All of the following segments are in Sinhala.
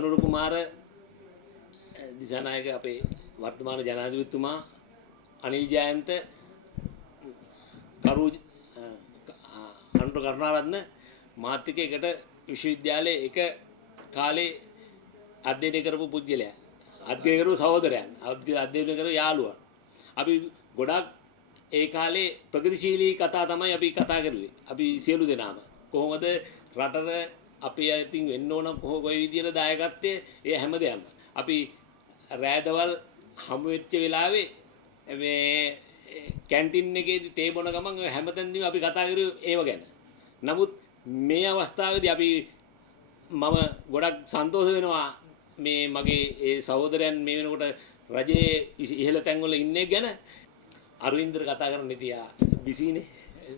අනුර කුමාර දිසානායක අපේ වර්තමාන ජනාධිපතිතුමා අනිල් ජයන්ත කරු අනුර කරුණාරත්න මාත් එක්ක එකට විශ්වවිද්‍යාලයේ එක කාලේ අධ්‍යයනය කරපු පුද්ගලයන් අධ්‍යයනය කරපු සහෝදරයන් අධ්‍යයනය කරපු යාළුවන් අපි ගොඩක් ඒ කාලේ ප්‍රගතිශීලී කතා තමයි අපි කතා කරුවේ අපි සියලු දෙනාම කොහොමද රටට අපි අතින් වෙන්න ඕන කොයි විදියට දායකත්වයේ ඒ හැමදේම අපි රෑදවල් හමු වෙච්ච වෙලාවේ මේ කැන්ටින් එකේදී තේ බොන ගමන් හැමතැනදීම අපි කතා කරුවේ ඒව ගැන. නමුත් මේ අවස්ථාවේදී අපි මම ගොඩක් සන්තෝෂ වෙනවා මේ මගේ ඒ සහෝදරයන් මේ වෙනකොට රජයේ ඉහළ තැන්වල ඉන්නේ ගැන අරවින්දර කතා කරන්න තියා බිසීනේ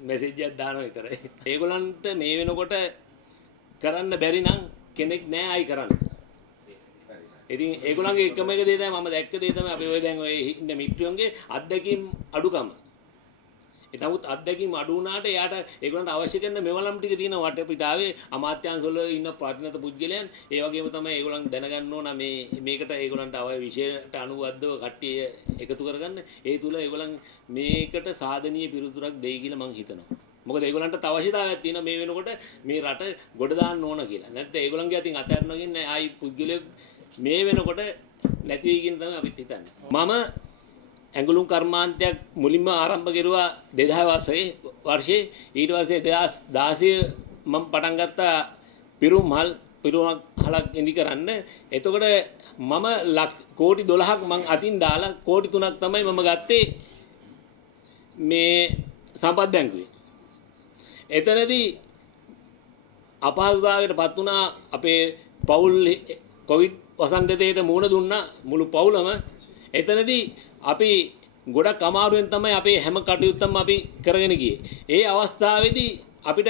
මැසේජ් එකක් දානවා විතරයි. ඒගොල්ලන්ට මේ වෙනකොට කරන්න බැරි නම් කෙනෙක් නෑ ආයි කරන්න. ඉතින් ඒගොල්ලන්ගේ එකම එක දේ තමයි මම දැක්ක දේ තමයි අපි ඔය දැන් ඔය ඉන්න මිත්‍රයන්ගේ අත්දැකීම් අඩුකම. ඒ නමුත් අත්දැකීම් අඩු වුණාට එයාට ඒගොල්ලන්ට අවශ්‍ය කරන මෙවලම් ටික තියෙන වටපිටාවේ අමාත්‍යාංශවල ඉන්න ප්‍රතිනිධ පුද්ගලයන් ඒ වගේම තමයි ඒගොල්ලන් දැනගන්න ඕන මේකට ඒගොල්ලන්ට අවශ්‍ය විෂයට අනුබද්ධව කට්ටිය එකතු කරගන්න. ඒ තුල ඒගොල්ලන් මේකට සාධනීය පිළිතුරක් දෙයි කියලා මම හිතනවා. මොකද ඒගොල්ලන්ට තව අවශ්‍යතාවයක් තියෙනවා මේ වෙනකොට මේ රට ගොඩ දාන්න ඕන කියලා. නැත්නම් ඒගොල්ලන්ගේ අතින් අතහැරනගින් ආයි පුද්ගලයෙක් මේ වෙනකොට නැති වෙයි කියන තමයි අපිත් හිතන්නේ. මම ඇඟලුම් කර්මාන්තයක් මුලින්ම ආරම්භ කරුවා 2000 වර්ෂයේ ඊට පස්සේ 2016 මම පටන් ගත්තා පිරුමහලක් ඉදි කරන්න. එතකොට මම කෝටි 12ක් මං අතින් දාලා කෝටි 3ක් තමයි මම ගත්තේ මේ සම්පත් බැංකුවේ. එතනදී අපහසුතාවයකටපත් වුණා අපේ පවුල් කොවිඩ් වසංගතයට මුහුණ දුන්නා මුළු පවුලම. එතනදී අපි ගොඩක් අමාරුවෙන් තමයි අපේ හැම කටයුත්තම අපි කරගෙන ගියේ. ඒ අවස්ථාවේදී අපිට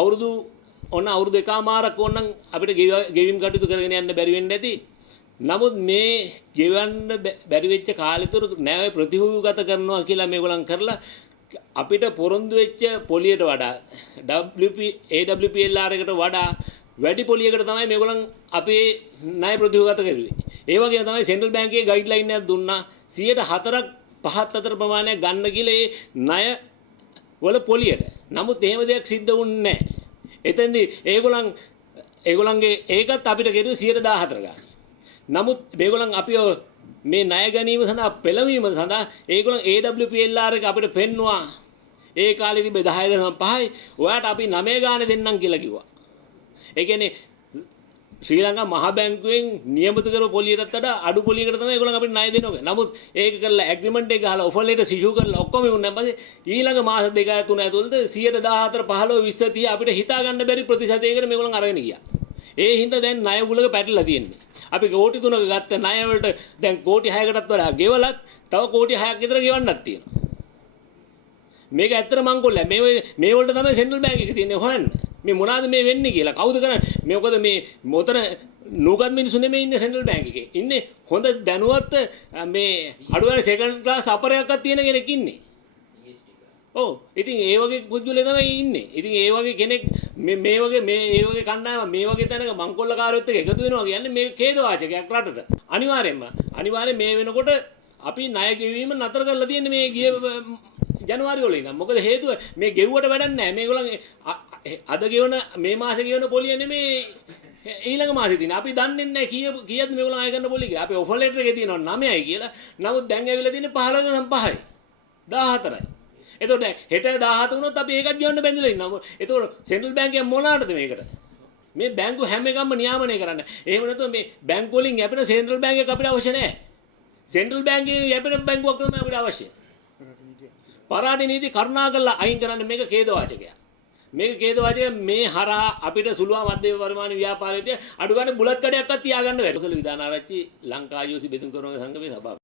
අවුරුදු එකමාරක් ඕනනම් අපිට ගෙවීම් කටයුතු කරගෙන යන්න බැරි වෙන්නේ නැති. නමුත් මේ ගෙවන්න බැරි වෙච්ච කාලෙ තුර නෑ ප්‍රතිහූගත කරනවා කියලා මේගොල්ලන් කරලා අපිට පොරොන්දු වෙච්ච පොලියට වඩා AWPLR එකට වඩා වැඩි පොලියකට තමයි මේගොල්ලන් අපේ ණය ප්‍රතිහූගත කරුවේ. ඒ වගේම තමයි සෙන්ට්‍රල් බැංකුවේ ගයිඩ්ලයින් එකක් දුන්නා 104ක් 5ක් අතර ප්‍රමාණයක් ගන්න කියලා ඒ ණය වල පොලියට. නමුත් එහෙම දෙයක් සිද්ධ වුණේ නැහැ. එතෙන්දී ඒගොල්ලන්ගේ ඒකත් අපිට කෙරුවේ 114 ගන්න. නමුත් මේගොල්ලන් අපිව මේ ණය ගැනීම සඳහා පෙළවීම සඳහා ඒගොල්ලන් AWPLR එක අපිට පෙන්නවා. ඒ කාලේ තිබ්බ 10.5යි ඔයාට අපි 9 ගානේ දෙන්නම් කියලා කිව්වා. ඒ කියන්නේ ශ්‍රී ලංකා මහ බැංකුවෙන් නියමිත කරපු පොලියටත් වඩා අඩු පොලියකට තමයි ඒගොල්ලන් අපිට ණය දෙන්නේ. නමුත් ඒක කරලා ඇග්‍රීමන්ට් එක ගහලා ඔෆර් ලෙටර් ඉෂුව කරලා ඔක්කොම වුණාන් පස්සේ ඊළඟ මාස 2-3 ඇතුළත 114 15 20 30 අපිට හිතා ගන්න බැරි ප්‍රතිශතයකට මේගොල්ලන් අරගෙන ගියා. ඒ හින්දා දැන් ණය ගුලක පැටලලා තියෙන්නේ. අපි කෝටි 3ක ගත්ත ණය වලට දැන් කෝටි 6කටත් වඩා ගෙවලත් තව කෝටි 6ක් විතර ගෙවන්නත් තියෙනවා. මේක ඇත්තට මංකොල්ලයි. මේ වලට තමයි සෙන්ට්‍රල් බැංක් එක තියෙන්නේ හොයන්න. මේ මොනවාද මේ වෙන්නේ කියලා කවුද කරන්නේ? මේ මොකද මේ මොතන නූගත් මිනිස්සු නෙමෙයි ඉන්නේ සෙන්ට්‍රල් බැංක් එකේ. ඉන්නේ හොඳ දැනුවත් මේ අඩුවනේ සෙකන්ඩ් ක්ලාස් අපරයක්වත් තියෙන කෙනෙක් ඉන්නේ. ඔව්. ඉතින් ඒ වගේ පුද්ගලයා තමයි ඉන්නේ. ඉතින් ඒ වගේ කෙනෙක් මේ වගේ කණ්ඩායම මේ වගේ තැනක මංකොල්ලකාරයොත් එක්ක එකතු වෙනවා කියන්නේ මේ ඛේදවාචකයක් රටට. අනිවාර්යෙන් මේ වෙනකොට අපි ණය ගෙවීම නතර කරලා තියෙන්නේ මේ ගිය ජනවාරි වල ඉඳන්. මොකද හේතුව මේ ගෙව්වට වැඩක් නැහැ. මේගොල්ලන් අද ගෙවන මේ මාසේ ගෙවන පොලිය නෙමේ ඊළඟ මාසේ තියෙන. අපි දන්නේ නැහැ කීයද මේගොල්ලන් අය කරන පොලිය කියලා. අපි ඔෆර් ලෙටර් එකේ තියෙනවා 9යි කියලා. නමුත් දැන් ඇවිල්ලා තියෙන්නේ 15යි 14යි. එතකොට හෙට 17 වුණොත් අපි ඒකත් ගෙවන්න බැඳලා ඉන්නවා. එතකොට සෙන්ට්‍රල් බැංකුවෙන් මොනවාටද මේකට? මේ බැංකු හැම එකක්ම නියාමනය කරන්න. එහෙම නැත්නම් මේ බැංකු වලින් යැපෙන සෙන්ට්‍රල් බැංක් එක අපිට අවශ්‍ය නැහැ. සෙන්ට්‍රල් බැංකුවේ යැපෙන බැංකුවක් තමයි අපිට අවශ්‍ය. පරාට නීති කරුණාකරලා අයින් කරන්න. මේක ඛේදවාචකයක්. මේක ඛේදවාචකයක්. මේ හරහා අපිට සුළු මධ්‍යම පරිමාණ ව්‍යාපාරයේදී අඩු ගන්න බුලත් කඩයක්වත් තියාගන්න බැහැ. කුසල විධානාරච්චි ලංකා ආයෝසි බෙදුම් කරන සංගමේ සභාව